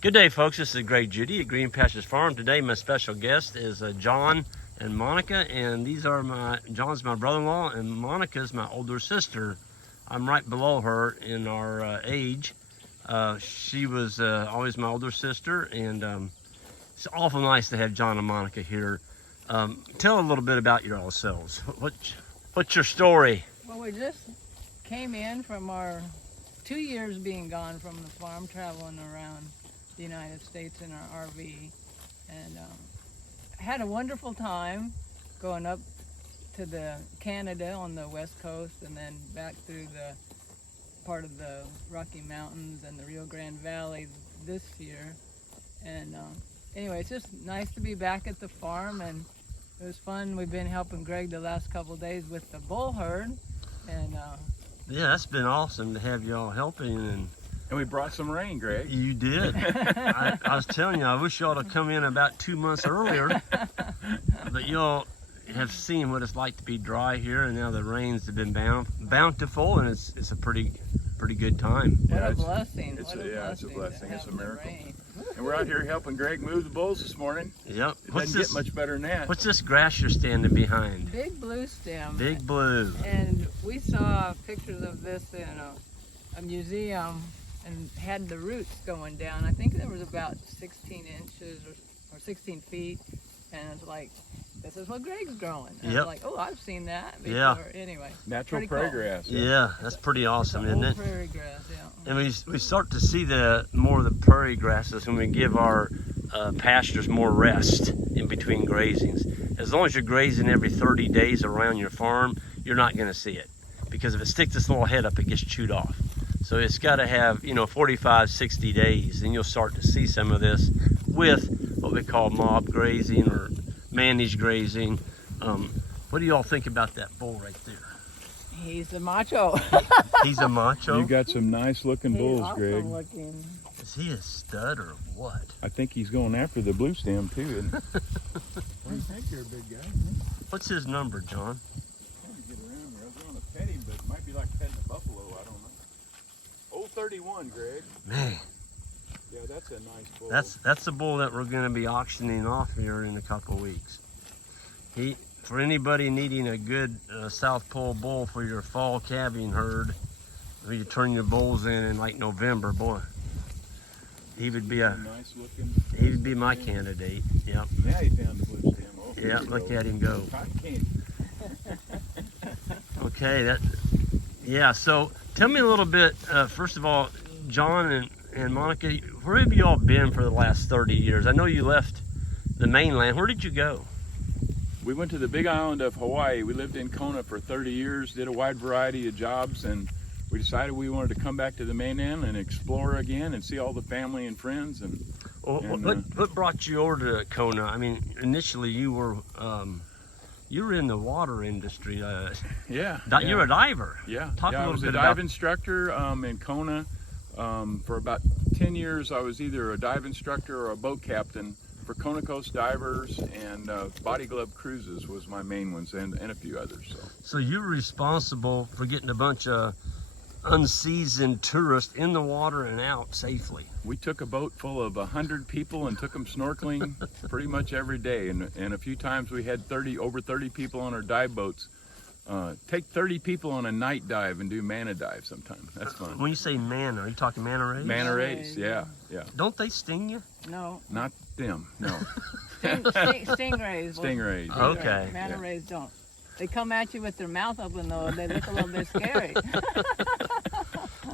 Good day, folks. This is Greg Judy at Green Pastures Farm. Today, my special guest is John and Monica, and these are John's my brother-in-law, and Monica's my older sister. I'm right below her in our age. She was always my older sister, and it's awful nice to have John and Monica here. Tell a little bit about yourselves. What's your story? Well, we just came in from our 2 years being gone from the farm, traveling around the United States in our RV, and had a wonderful time going up to the Canada on the west coast and then back through the part of the Rocky Mountains and the Rio Grande Valley this year. And anyway, it's just nice to be back at the farm, and it was fun. We've been helping Greg the last couple of days with the bull herd, and yeah, that's been awesome to have y'all helping. And we brought some rain, Greg. You did. I was telling you, I wish y'all to come in about 2 months earlier. But y'all have seen what it's like to be dry here, and now the rains have been bountiful, and it's a pretty good time. what a blessing. It's What a to blessing. have It's a the miracle. rain. And we're out here helping Greg move the bulls this morning. Yep. It doesn't get much better than that. What's this grass you're standing behind? Big blue stem. Big blue. And we saw pictures of this in a museum, and had the roots going down. I think there was about 16 inches or 16 feet, and it's like, this is what Greg's growing. And Yep. I'm like, oh, I've seen that before. Yeah. Anyway, Natural pretty prairie cool. grass. Yeah, that's pretty awesome, isn't it? Prairie grass, yeah. And we start to see more of the prairie grasses when we give our pastures more rest in between grazings. As long as you're grazing every 30 days around your farm, you're not going to see it, because if it sticks this little head up, it gets chewed off. So it's got to have 45, 60 days, and you'll start to see some of this with what we call mob grazing or managed grazing. What do y'all think about that bull right there? He's a macho. He's a macho? You got some nice looking He's bulls, awesome Greg. looking. Is he a stud or what? I think he's going after the blue stem too. And what do you think, you're a big guy? What's his number, John? Trying to get around here. I was going to pet him, but it might be like petting a buffalo. I don't know. Old 31, Greg. Man, Yeah, that's a nice bull. that's the bull that we're going to be auctioning off here in a couple of weeks. For anybody needing a good South Pole bull for your fall calving herd, where you turn your bulls in like November, boy, he would be nice looking. he would be my candidate. Yep. Now he found the blue stem. Oh, here Yeah, we look go. at him go. Cotton candy. Okay, yeah, so tell me a little bit, first of all, John and Monica, where have you all been for the last 30 years? I know you left the mainland. Where did you go? We went to the big island of Hawaii. We lived in Kona for 30 years, did a wide variety of jobs, and we decided we wanted to come back to the mainland and explore again and see all the family and friends. And What brought you over to Kona? I mean, initially you were in the water industry. yeah, You're a diver. Yeah, Talk a I little was bit a about- dive instructor in Kona. For about 10 years, I was either a dive instructor or a boat captain for Kona Coast Divers, and Body Glove Cruises was my main ones, and a few others. So you were responsible for getting a bunch of unseasoned tourists in the water and out safely. We took a boat full of 100 people and took them snorkeling pretty much every day, and a few times we had over 30 people on our dive boats. Take 30 people on a night dive and do manta dive sometime. That's fun. When you say manta, are you talking manta rays? Manta rays, yeah. Don't they sting you? No. Not them, no. Stingrays. Stingrays. Okay. Manta Yeah. rays don't. They come at you with their mouth open, though. They look a little bit scary.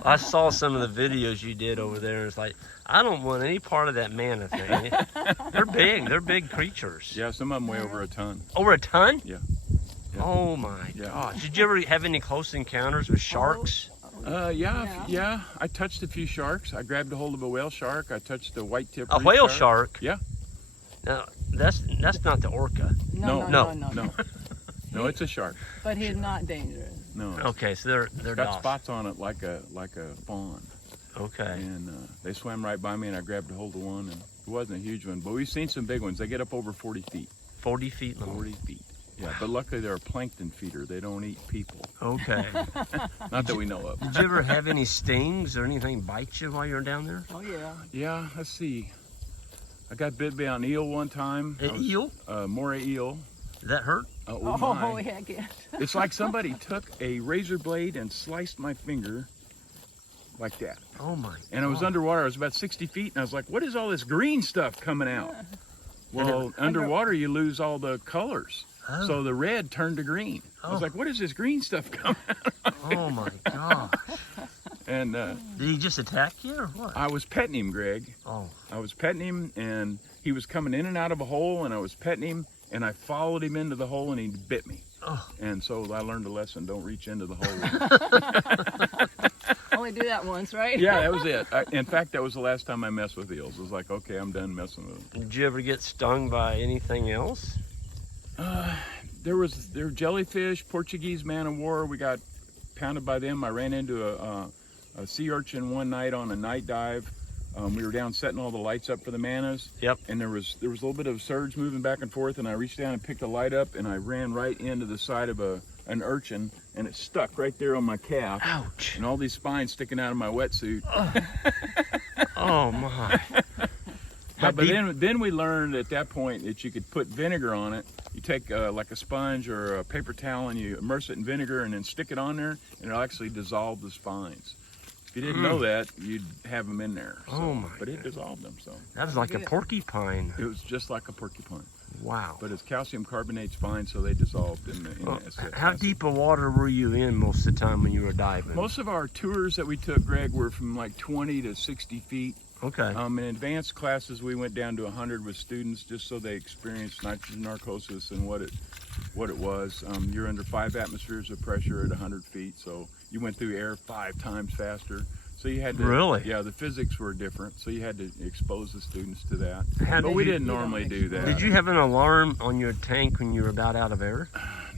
I saw some of the videos you did over there, and it's like, I don't want any part of that manta thing. They're big creatures. Yeah, some of them weigh over a ton. Over a ton? Yeah. Oh my Yeah. gosh. Did you ever have any close encounters with sharks? Yeah. I touched a few sharks. I grabbed a hold of a whale shark. I touched a white tip. A reef whale shark? Yeah. Now, that's not the orca. No. No, it's a shark. But he's not dangerous. No. Okay, so they're Got docile. spots on it like a fawn. Okay. And they swam right by me, and I grabbed a hold of one, and it wasn't a huge one, but we've seen some big ones. They get up over 40 feet. 40 feet long. 40 feet. Yeah, but luckily they're a plankton feeder. They don't eat people. Okay. Not that we know of. Did you ever have any stings or anything bite you while you were down there? Oh yeah. Yeah, let's see. I got bit by an eel one time. An eel? Moray eel. Did that hurt? Oh Oh, my. heck yes. It's like somebody took a razor blade and sliced my finger like that. Oh my. And I was God. underwater. I was about 60 feet, and I was like, what is all this green stuff coming out? Well, underwater you lose all the colors. Oh. So the red turned to green. I was Oh. like, what is this green stuff coming out? Oh my God. And Did he just attack you or what? I was petting him, Greg. Oh. I was petting him, and he was coming in and out of a hole, and I was petting him, and I followed him into the hole, and he bit me. Oh. And so I learned a lesson: don't reach into the hole. Only do that once, right? Yeah, that was it. In fact, that was the last time I messed with eels. It was like, okay, I'm done messing with them. Did you ever get stung by anything else? There were jellyfish, Portuguese man of war. We got pounded by them. I ran into a sea urchin one night on a night dive. We were down setting all the lights up for the manas. Yep. And there was a little bit of surge moving back and forth, and I reached down and picked a light up, and I ran right into the side of an urchin, and it stuck right there on my calf. Ouch. And all these spines sticking out of my wetsuit. Oh my. How But deep- then we learned at that point that you could put vinegar on it. You take like a sponge or a paper towel and you immerse it in vinegar and then stick it on there, and it'll actually dissolve the spines. If you didn't know that, you'd have them in there. So, Oh my But it God. dissolved them, so That was like a Good. porcupine. it was just like a porcupine. Wow. But it's calcium carbonate spines, so they dissolved in the Well, acid. how deep of water were you in most of the time when you were diving? Most of our tours that we took, Greg, were from like 20 to 60 feet. Okay. In advanced classes, we went down to 100 with students just so they experienced nitrogen narcosis and what it was. You're under 5 atmospheres of pressure at 100 feet, so you went through air 5 times faster. So you had to, Really? Yeah, the physics were different, so you had to expose the students to that. How But did we you- didn't You don't normally do that. Did you have an alarm on your tank when you were about out of air?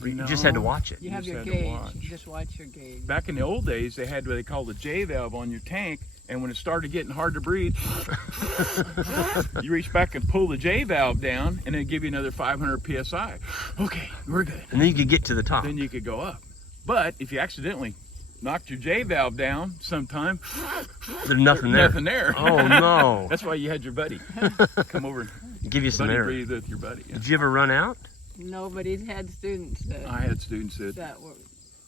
Or you just had to watch it? You have just your had to gauge. watch. You just watch your gauge. Back in the old days, they had what they called a J valve on your tank, and when it started getting hard to breathe, you reach back and pull the J valve down, and it'd give you another 500 psi. Okay, we're good. And then you could get to the top. Then you could go up. But if you accidentally knocked your J valve down sometime, There's nothing there. nothing there. Oh no. That's why you had your buddy come over and Give you some buddy air. breathe with your buddy. Yeah. Did you ever run out? Nobody's had students I had students that,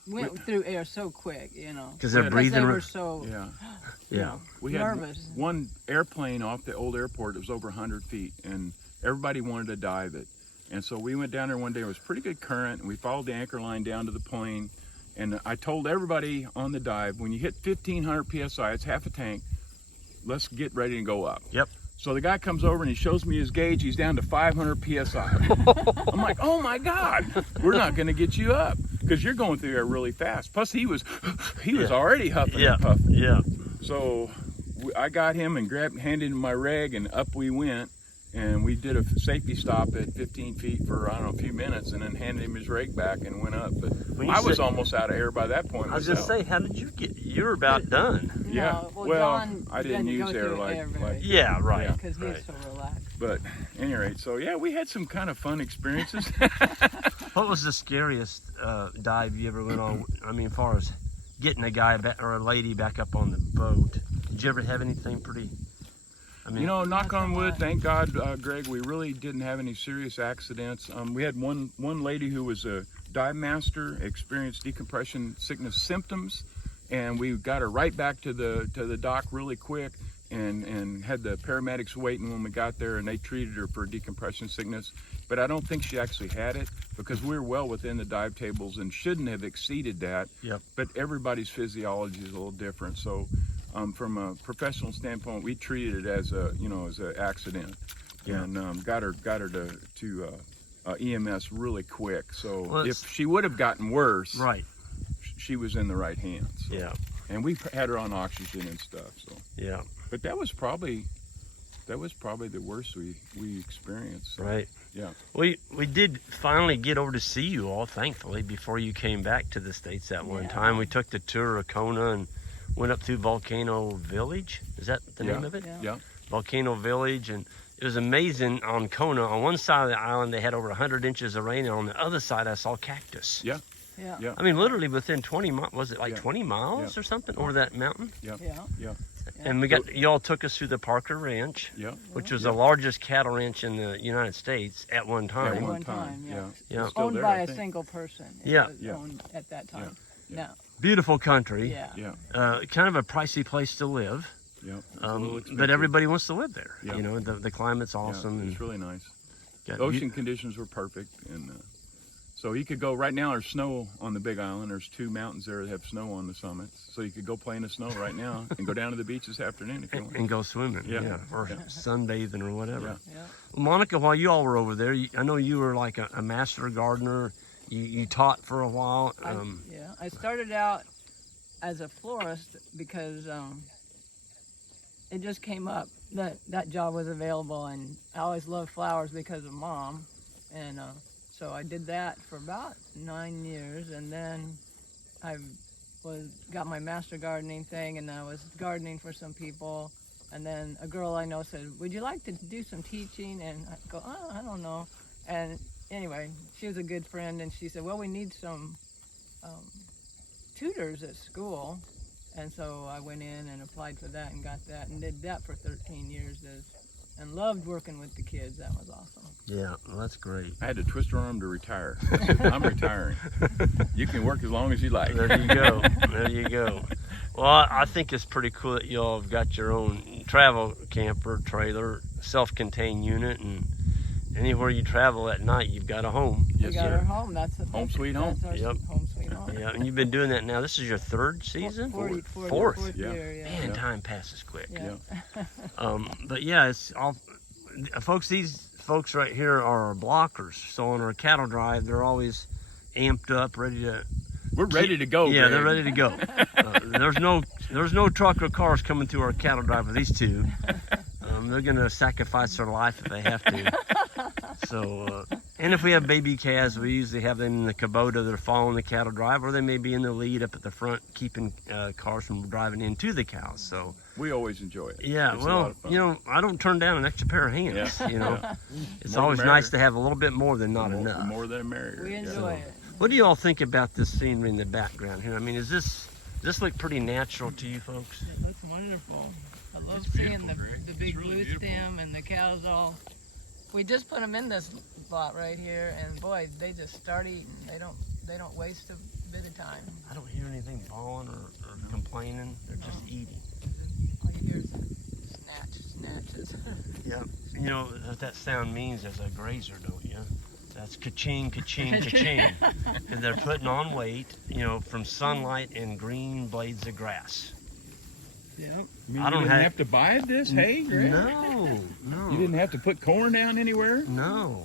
went through air so quick, you know. Because they're Because Because breathing. they were so yeah. Yeah. We had nervous. one airplane off the old airport. It was over 100 feet, and everybody wanted to dive it. And so we went down there one day. It was pretty good current, and we followed the anchor line down to the plane. And I told everybody on the dive, when you hit 1,500 psi, it's half a tank. Let's get ready to go up. Yep. So the guy comes over and he shows me his gauge. He's down to 500 psi. I'm like, oh my God, we're not going to get you up because you're going through there really fast. Plus he was Yeah. already huffing Yeah. and puffing. Yeah. So I got him and handed him my reg, and up we went. And we did a safety stop at 15 feet for, I don't know, a few minutes, and then handed him his reg back and went up. But When you I was said- almost out of air by that point I was myself. just saying, how did you get? You were about done. Yeah. No, Well, John I didn't go use air through like- air like- Yeah. Right. because he's right. so relaxed. But at any rate, so yeah, we had some kind of fun experiences. What was the scariest dive you ever went on? I mean, as far as getting a guy back, or a lady back up on the boat. Did you ever have anything pretty? I mean, You know, knock Not on so wood, much. thank God, Greg, we really didn't have any serious accidents. We had one lady who was a dive master, experienced decompression sickness symptoms, and we got her right back to the dock really quick, and had the paramedics waiting when we got there, and they treated her for decompression sickness. But I don't think she actually had it because we were well within the dive tables and shouldn't have exceeded that. Yep. But everybody's physiology is a little different, so. From a professional standpoint, we treated it as an accident, Yeah. and got her to EMS really quick. So Well, if she would have gotten worse, right. she was in the right hands. So. Yeah. And we had her on oxygen and stuff. So, Yeah. but that was probably the worst we experienced. So, Right. Yeah. We did finally get over to see you all, thankfully, before you came back to the States that one Yeah. time. We took the tour of Kona and went up through Volcano Village. Is that the name of it? Yeah. Yeah. Volcano Village, and it was amazing on Kona. On one side of the island, they had over 100 inches of rain, and on the other side, I saw cactus. Yeah. Yeah. Yeah. I mean, literally within 20 miles, was it like Yeah. 20 miles Yeah. or something over that mountain? Yeah. Yeah. Yeah. And we got, y'all took us through the Parker Ranch, Yeah. which was Yeah. the largest cattle ranch in the United States at one At time. At one one time, time, yeah. Yeah. Still Owned there, by I a think. single person. It Yeah. was Yeah. owned at that time. Yeah. Beautiful country. Yeah. Yeah. Kind of a pricey place to live. Yeah. It's a little But expensive. everybody wants to live there. Yeah. You know, the climate's Yeah, awesome. it's really nice. got The ocean conditions were perfect, and so you could go. Right now, there's snow on the Big Island. There's 2 mountains there that have snow on the summits, so you could go play in the snow right now and go down to the beach this afternoon if you want. and go swimming. Yeah. Or Yeah. sunbathing or whatever. Yeah. Yeah. Well, Monica, while you all were over there, I know you were like a master gardener. You taught for a while. I started out as a florist because it just came up that that job was available, and I always loved flowers because of Mom, and so I did that for about 9 years, and then I got my master gardening thing, and I was gardening for some people, and then a girl I know said, "Would you like to do some teaching?" And I go, "Oh, I don't know," and anyway, she was a good friend, and she said, "Well, we need some tutors at school." And so I went in and applied for that and got that and did that for 13 years and loved working with the kids. That was awesome. Yeah, well, that's great. I had to twist her arm to retire. I said, I'm retiring. You can work as long as you like. There you go. There you go. Well, I think it's pretty cool that y'all have got your own travel camper, trailer, self-contained unit, and anywhere you travel at night, you've got a home. We Yes, got sir. our home. That's Sweet home. That's our Yep. home sweet home. Yeah, and you've been doing that now. This is your third season? Fourth. Yeah. year, yeah. Man, Yeah. time passes quick. Yeah. But yeah, it's all, folks. These folks right here are our blockers. So on our cattle drive, they're always amped up, ready to. We're ready to go. Yeah, Greg. they're ready to go. There's no truck or cars coming through our cattle drive with these two. They're gonna sacrifice their life if they have to. So, and if we have baby calves, we usually have them in the Kubota. They're following the cattle drive, or they may be in the lead up at the front, keeping cars from driving into the cows. So We always enjoy it. yeah, It's a lot well, of fun. you know, I don't turn down an extra pair of hands. Yeah. You know, Yeah. it's More the always merrier. nice to have a little bit more than not The enough. more the merrier. We yeah. enjoy it. What do you all think about this scenery in the background here? I mean, does this look pretty natural to you folks? It looks wonderful. I love It's seeing beautiful, Greg. the It's big really blue beautiful. stem and the cows all. We just put them in this spot right here, and boy, they just start eating. They don't waste a bit of time. I don't hear anything bawling or complaining. They're just eating. All you hear is snatches. Yeah. You know what that sound means as a grazer, don't you? That's ka-ching, ka-ching, ka-ching. And they're putting on weight, you know, from sunlight and green blades of grass. Yep. I mean, I you don't didn't have- have to buy this hay, Greg? No. You didn't have to put corn down anywhere? No.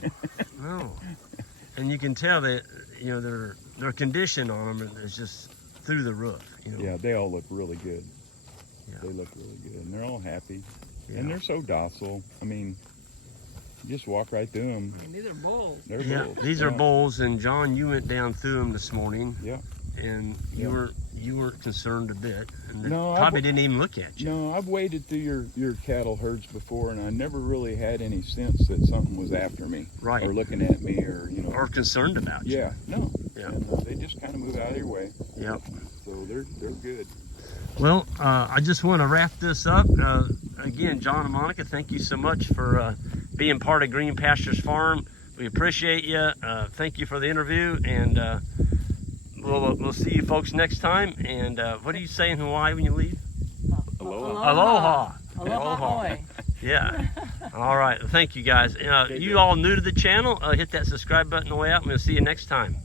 And you can tell that, you know, their condition on them is just through the roof. You know? Yeah, they all look really good. Yeah. They look really good, and they're all happy. Yeah. And they're so docile. I mean, you just walk right through them. And these are bulls. They're Yeah, bulls. these are Yeah. bulls, and John, you went down through them this morning. Yeah. And Yeah. you weren't concerned a bit, and they No, probably didn't even look at you. No, I've waded through your cattle herds before, and I never really had any sense that something was after me, Right. or looking at me, or you know. Or concerned about you. Yeah, no. Yeah. And they just kind of move out of your way. Yep. So they're good. Well, I just want to wrap this up. Again, John and Monica, thank you so much for being part of Green Pastures Farm. We appreciate you. Thank you for the interview, and we'll see you folks next time. And what do you say in Hawaii when you leave? Aloha. Aloha. Aloha. Oi. Yeah. All right. Thank you, guys. You all new to the channel, hit that subscribe button on the way out, and we'll see you next time.